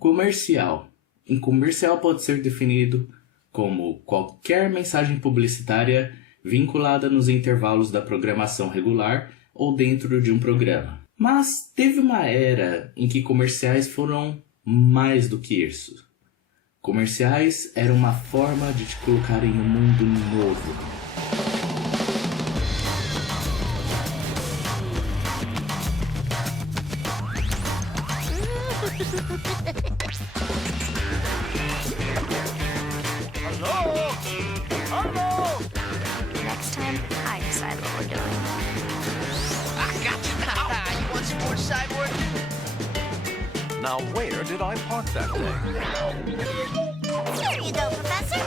Comercial. Um comercial pode ser definido como qualquer mensagem publicitária vinculada nos intervalos da programação regular ou dentro de um programa. Mas teve uma era em que comerciais foram mais do que isso. Comerciais eram uma forma de te colocar em um mundo novo. Hello? Hello? Next time, I decide what we're doing. I got you now. You want some more Cyborg? Now where did I park that thing? Here you go, Professor.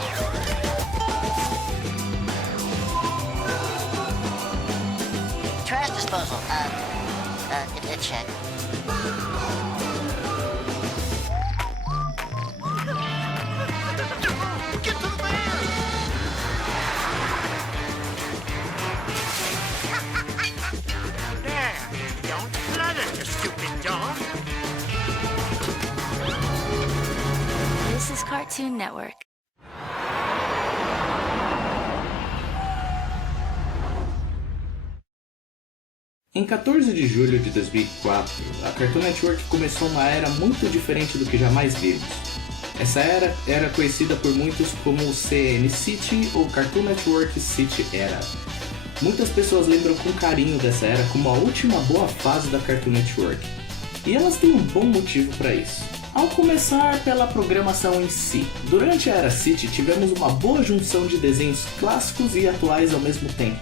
Trash disposal. Check. Get to the van! There! Don't flutter, you stupid dog! This is Cartoon Network. Em 14 de julho de 2004, a Cartoon Network começou uma era muito diferente do que jamais vimos. Essa era conhecida por muitos como o CN City ou Cartoon Network City Era. Muitas pessoas lembram com carinho dessa era como a última boa fase da Cartoon Network. E elas têm um bom motivo para isso. Ao começar pela programação em si, durante a Era City tivemos uma boa junção de desenhos clássicos e atuais ao mesmo tempo.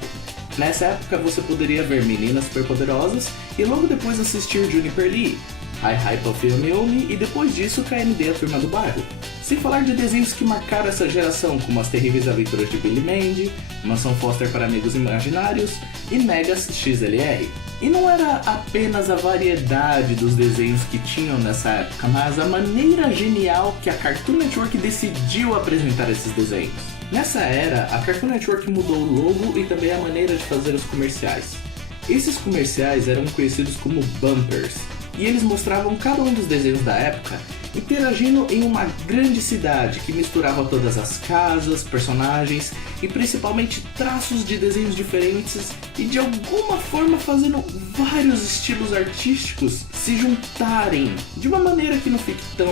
Nessa época você poderia ver Meninas Superpoderosas e logo depois assistir Juniper Lee, Hi Hi Puffy Yomi e depois disso KND A Turma do Bairro. Sem falar de desenhos que marcaram essa geração como As Terríveis Aventuras de Billy Mandy, Mansão Foster para Amigos Imaginários e Megas XLR. E não era apenas a variedade dos desenhos que tinham nessa época, mas a maneira genial que a Cartoon Network decidiu apresentar esses desenhos. Nessa era, a Cartoon Network mudou o logo e também a maneira de fazer os comerciais. Esses comerciais eram conhecidos como bumpers, e eles mostravam cada um dos desenhos da época interagindo em uma grande cidade que misturava todas as casas, personagens e principalmente traços de desenhos diferentes e de alguma forma fazendo vários estilos artísticos se juntarem de uma maneira que não fique tão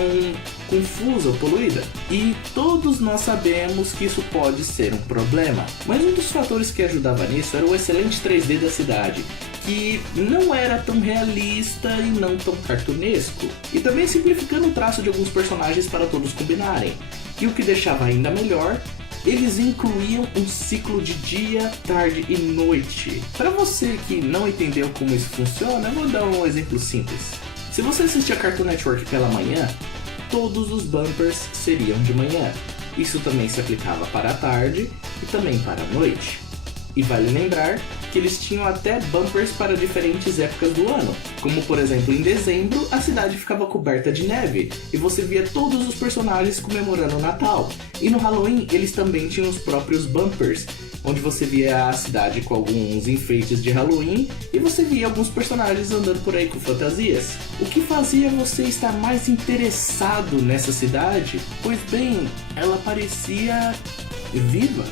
confusa ou poluída. E todos nós sabemos que isso pode ser um problema, mas um dos fatores que ajudava nisso era o excelente 3D da cidade, que não era tão realista e não tão cartunesco, e também simplificando o traço de alguns personagens para todos combinarem. E o que deixava ainda melhor, eles incluíam um ciclo de dia, tarde e noite. Para você que não entendeu como isso funciona, eu vou dar um exemplo simples. Se você assistia Cartoon Network pela manhã, todos os bumpers seriam de manhã. Isso também se aplicava para a tarde e também para a noite. E vale lembrar que eles tinham até bumpers para diferentes épocas do ano, como por exemplo em dezembro a cidade ficava coberta de neve e você via todos os personagens comemorando o Natal, e no Halloween eles também tinham os próprios bumpers, onde você via a cidade com alguns enfeites de Halloween e você via alguns personagens andando por aí com fantasias. O que fazia você estar mais interessado nessa cidade? Pois bem, ela parecia viva.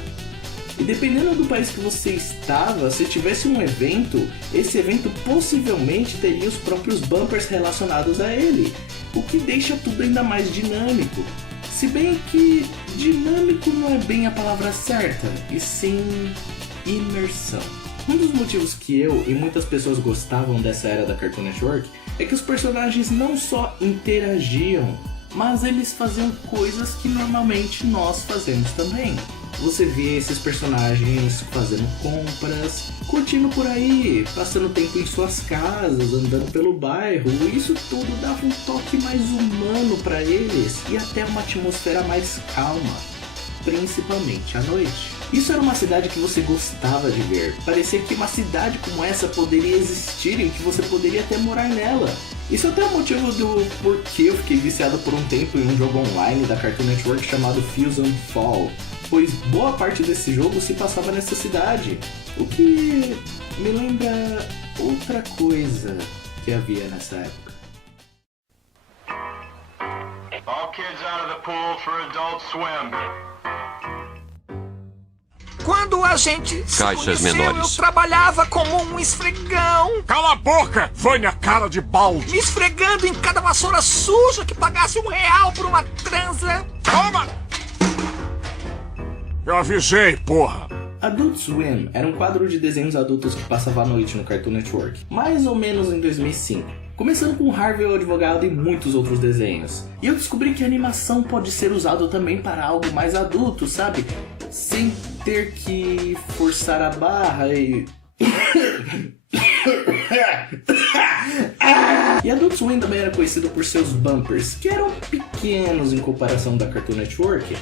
E dependendo do país que você estava, se tivesse um evento, esse evento possivelmente teria os próprios bumpers relacionados a ele, o que deixa tudo ainda mais dinâmico. Se bem que dinâmico não é bem a palavra certa, e sim imersão. Um dos motivos que eu e muitas pessoas gostavam dessa era da Cartoon Network é que os personagens não só interagiam, mas eles faziam coisas que normalmente nós fazemos também. Você vê esses personagens fazendo compras, curtindo por aí, passando tempo em suas casas, andando pelo bairro, e isso tudo dava um toque mais humano para eles e até uma atmosfera mais calma, principalmente à noite. Isso era uma cidade que você gostava de ver, parecia que uma cidade como essa poderia existir e que você poderia até morar nela. Isso até é o motivo do porquê eu fiquei viciado por um tempo em um jogo online da Cartoon Network chamado Fusion Fall, pois boa parte desse jogo se passava nessa cidade, o que me lembra outra coisa que havia nessa época. kids out of the pool for Adult Swim. Quando a gente se Caixas conheceu, menores. eu trabalhava como um esfregão. Cala a boca, Vânia, cara de balde. Me esfregando em cada vassoura suja que pagasse R$1 por uma transa. Toma! Eu avisei, porra. Adult Swim era um quadro de desenhos adultos que passava à noite no Cartoon Network, mais ou menos em 2005. Começando com Harvey o Advogado e muitos outros desenhos. E eu descobri que a animação pode ser usada também para algo mais adulto, sabe? Sem ter que forçar a barra e... E Adult Swim também era conhecido por seus bumpers, que eram pequenos em comparação da Cartoon Network.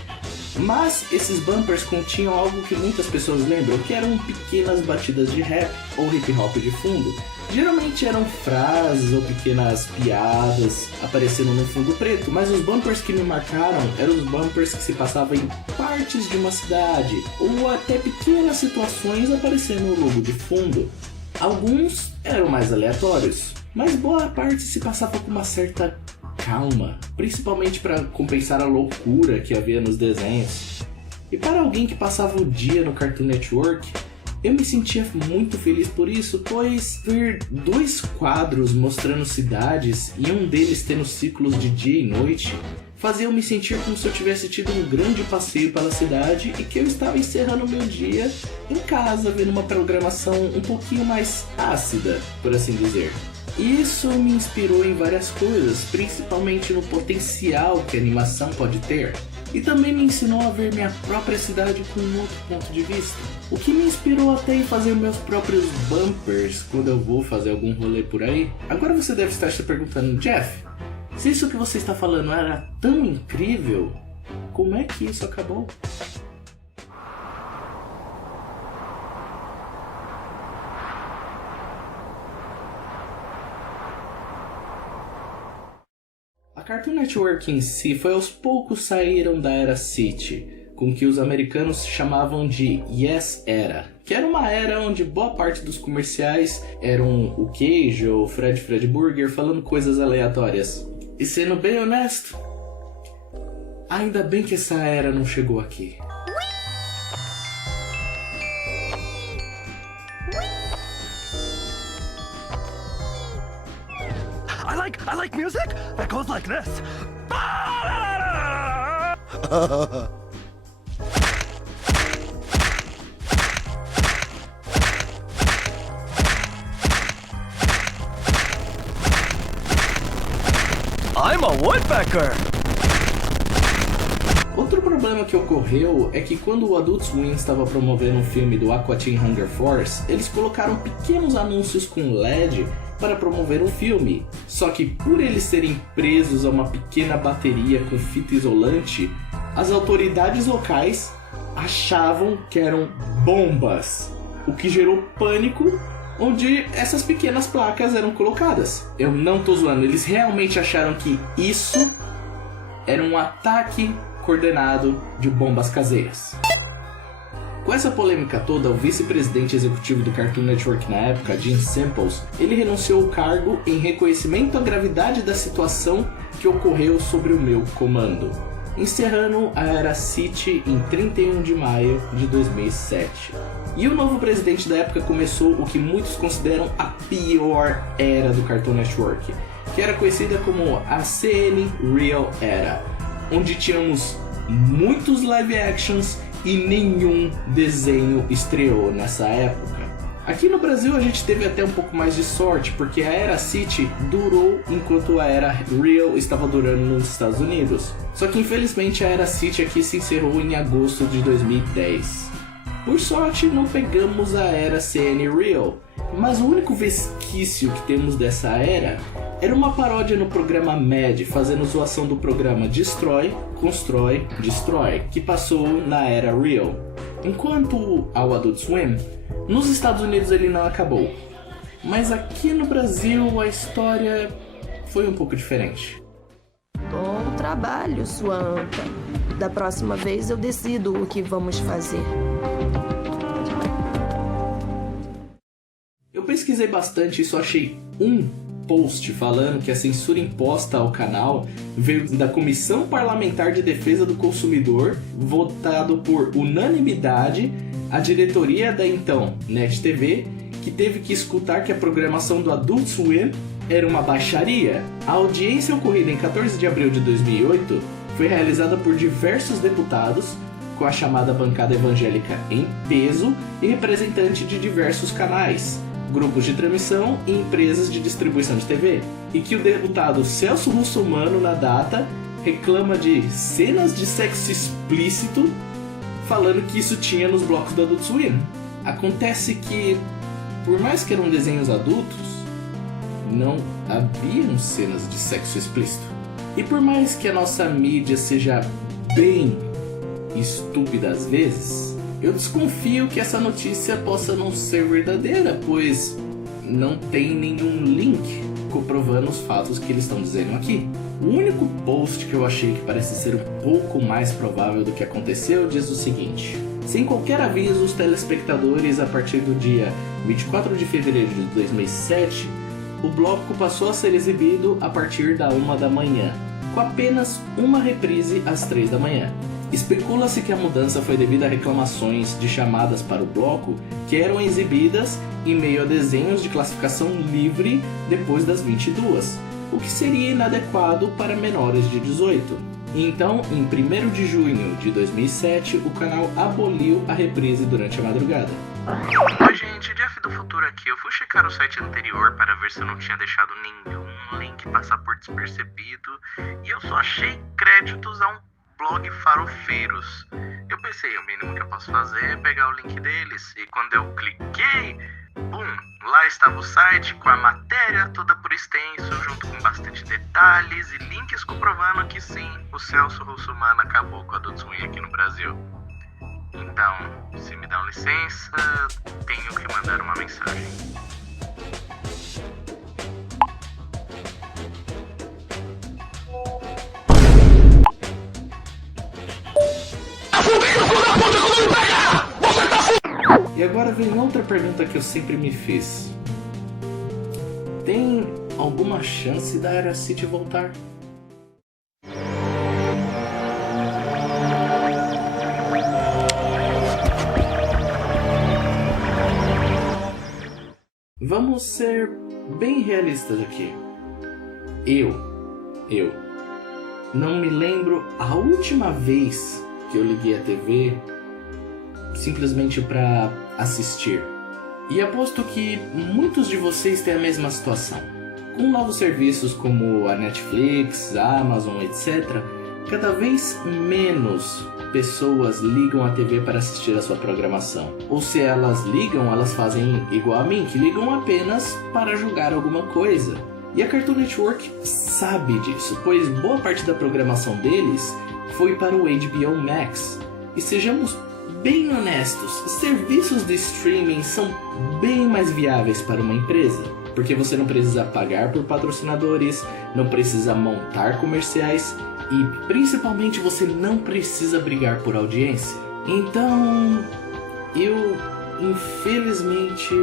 Mas esses bumpers continham algo que muitas pessoas lembram, que eram pequenas batidas de rap ou hip hop de fundo. Geralmente eram frases ou pequenas piadas aparecendo no fundo preto, mas os bumpers que me marcaram eram os bumpers que se passavam em partes de uma cidade, ou até pequenas situações aparecendo no logo de fundo. Alguns eram mais aleatórios, mas boa parte se passava com uma certa calma, principalmente para compensar a loucura que havia nos desenhos. E para alguém que passava o dia no Cartoon Network, eu me sentia muito feliz por isso, pois ver 2 quadros mostrando cidades e um deles tendo ciclos de dia e noite fazia eu me sentir como se eu tivesse tido um grande passeio pela cidade e que eu estava encerrando meu dia em casa vendo uma programação um pouquinho mais ácida, por assim dizer. Isso me inspirou em várias coisas, principalmente no potencial que a animação pode ter, e também me ensinou a ver minha própria cidade com um outro ponto de vista, o que me inspirou até em fazer meus próprios bumpers quando eu vou fazer algum rolê por aí. Agora você deve estar se perguntando, Jeff, se isso que você está falando era tão incrível, como é que isso acabou? A Cartoon Network em si foi aos poucos saíram da era City, com que os americanos chamavam de Yes Era, que era uma era onde boa parte dos comerciais eram o Queijo ou Fred Burger falando coisas aleatórias. E sendo bem honesto, ainda bem que essa era não chegou aqui. I like music that goes like this. I'm a woodpecker. Outro problema que ocorreu é que quando o Adult Swim estava promovendo um filme do Aqua Teen Hunger Force, eles colocaram pequenos anúncios com LED para promover o filme. Só que por eles serem presos a uma pequena bateria com fita isolante, as autoridades locais achavam que eram bombas, o que gerou pânico onde essas pequenas placas eram colocadas. Eu não tô zoando, eles realmente acharam que isso era um ataque coordenado de bombas caseiras. Com essa polêmica toda, o vice-presidente executivo do Cartoon Network na época, Jim Samples, ele renunciou ao cargo em reconhecimento à gravidade da situação que ocorreu sobre o meu comando, encerrando a era City em 31 de maio de 2007. E o novo presidente da época começou o que muitos consideram a pior era do Cartoon Network, que era conhecida como a CN Real Era, onde tínhamos muitos live actions e nenhum desenho estreou nessa época. Aqui no Brasil a gente teve até um pouco mais de sorte, porque a era City durou enquanto a era Real estava durando nos Estados Unidos. Só que infelizmente a era City aqui se encerrou em agosto de 2010. Por sorte não pegamos a era CN Real, mas o único vesquício que temos dessa era uma paródia no programa Mad, fazendo zoação do programa Destroy, Constrói, Destrói, que passou na era Real. Enquanto ao Adult Swim, nos Estados Unidos ele não acabou, mas aqui no Brasil a história foi um pouco diferente. Bom trabalho, sua anta. Da próxima vez eu decido o que vamos fazer. Eu pesquisei bastante e só achei post falando que a censura imposta ao canal veio da Comissão Parlamentar de Defesa do Consumidor, votado por unanimidade a diretoria da então NET TV, que teve que escutar que a programação do Adult Swim era uma baixaria. A audiência ocorrida em 14 de abril de 2008 foi realizada por diversos deputados, com a chamada bancada evangélica em peso e representante de diversos canais, grupos de transmissão e empresas de distribuição de TV, e que o deputado Celso Russomano, na data, reclama de cenas de sexo explícito, falando que isso tinha nos blocos do Adult Swim. Acontece que, por mais que eram desenhos adultos, não haviam cenas de sexo explícito. E por mais que a nossa mídia seja bem estúpida às vezes, eu desconfio que essa notícia possa não ser verdadeira, pois não tem nenhum link comprovando os fatos que eles estão dizendo aqui. O único post que eu achei que parece ser um pouco mais provável do que aconteceu diz o seguinte: sem qualquer aviso, os telespectadores, a partir do dia 24 de fevereiro de 2007, o bloco passou a ser exibido a partir da 1 da manhã, com apenas uma reprise às 3 da manhã. Especula-se que a mudança foi devido a reclamações de chamadas para o bloco que eram exibidas em meio a desenhos de classificação livre depois das 22, o que seria inadequado para menores de 18. Então, em 1º de junho de 2007, o canal aboliu a reprise durante a madrugada. Oi gente, Jeff do Futuro aqui. Eu fui checar o site anterior para ver se eu não tinha deixado nenhum link passar por despercebido e eu só achei créditos a um blog farofeiros. Eu pensei, o mínimo que eu posso fazer é pegar o link deles, e quando eu cliquei, lá estava o site com a matéria toda por extenso, junto com bastante detalhes e links comprovando que sim, o Celso Russomano acabou com a Adult Swim aqui no Brasil. Então, se me dão licença, tenho que mandar uma mensagem. E agora vem outra pergunta que eu sempre me fiz. Tem alguma chance da Era City voltar? Vamos ser bem realistas aqui. Eu não me lembro a última vez que eu liguei a TV simplesmente para assistir. E aposto que muitos de vocês têm a mesma situação. Com novos serviços como a Netflix, a Amazon, etc., cada vez menos pessoas ligam a TV para assistir a sua programação. Ou se elas ligam, elas fazem igual a mim, que ligam apenas para jogar alguma coisa. E a Cartoon Network sabe disso, pois boa parte da programação deles foi para o HBO Max. E sejamos bem honestos, serviços de streaming são bem mais viáveis para uma empresa, porque você não precisa pagar por patrocinadores, não precisa montar comerciais e principalmente você não precisa brigar por audiência. Então, eu infelizmente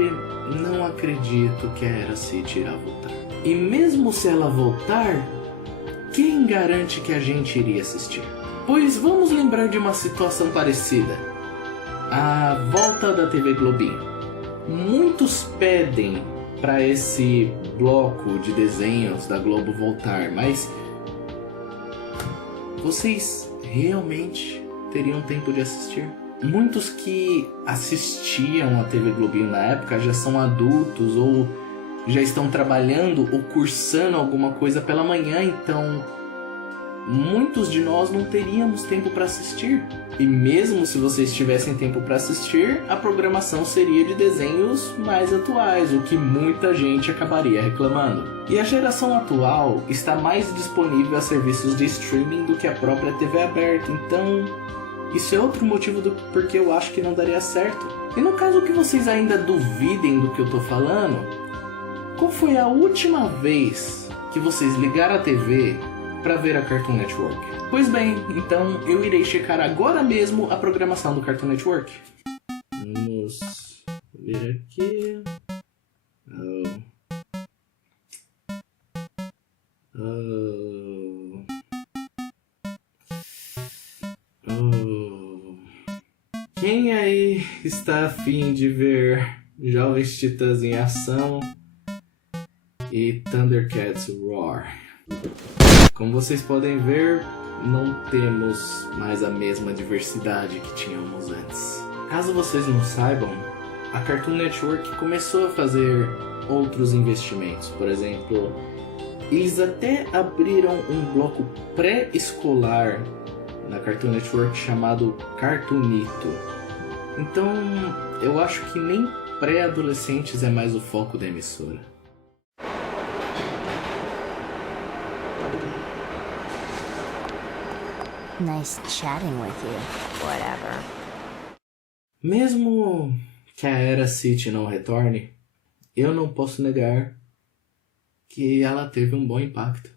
não acredito que a Era City irá voltar. E mesmo se ela voltar, quem garante que a gente iria assistir? Pois vamos lembrar de uma situação parecida. A volta da TV Globinho. Muitos pedem para esse bloco de desenhos da Globo voltar, mas vocês realmente teriam tempo de assistir? Muitos que assistiam a TV Globinho na época já são adultos ou já estão trabalhando ou cursando alguma coisa pela manhã, então muitos de nós não teríamos tempo para assistir. E mesmo se vocês tivessem tempo para assistir, a programação seria de desenhos mais atuais, o que muita gente acabaria reclamando. E a geração atual está mais disponível a serviços de streaming do que a própria TV aberta, então isso é outro motivo do porquê eu acho que não daria certo. E no caso que vocês ainda duvidem do que eu tô falando, qual foi a última vez que vocês ligaram a TV para ver a Cartoon Network? Pois bem, então eu irei checar agora mesmo a programação do Cartoon Network. Vamos ver aqui. está a fim de ver Jovens Titãs em Ação e Thundercats Roar? Como vocês podem ver, não temos mais a mesma diversidade que tínhamos antes. Caso vocês não saibam, a Cartoon Network começou a fazer outros investimentos. Por exemplo, eles até abriram um bloco pré-escolar na Cartoon Network chamado Cartoonito. Então, eu acho que nem pré-adolescentes é mais o foco da emissora. Nice chatting with you. Whatever. Mesmo que a Era City não retorne, eu não posso negar que ela teve um bom impacto.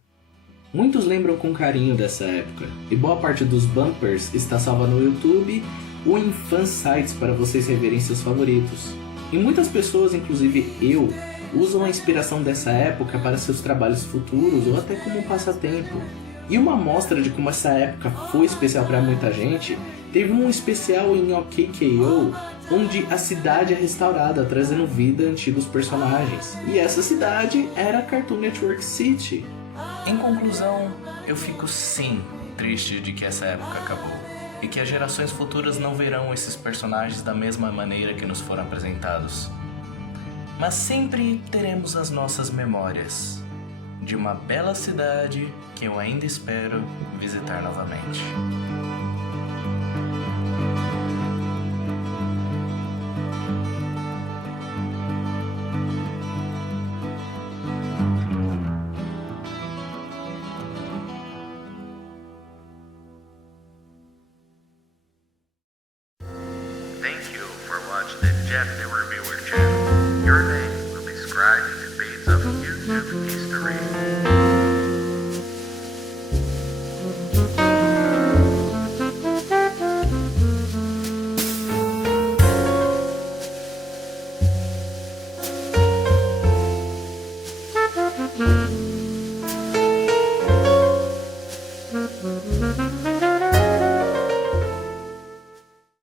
Muitos lembram com carinho dessa época, e boa parte dos bumpers está salva no YouTube ou em fansites para vocês reverem seus favoritos. E muitas pessoas, inclusive eu, usam a inspiração dessa época para seus trabalhos futuros ou até como um passatempo. E uma amostra de como essa época foi especial para muita gente, teve um especial em OKKO, onde a cidade é restaurada, trazendo vida a antigos personagens. E essa cidade era Cartoon Network City. Em conclusão, eu fico sim triste de que essa época acabou, e que as gerações futuras não verão esses personagens da mesma maneira que nos foram apresentados. Mas sempre teremos as nossas memórias de uma bela cidade que eu ainda espero visitar novamente. Thank you for watching the Jeff the Reviewer channel. Your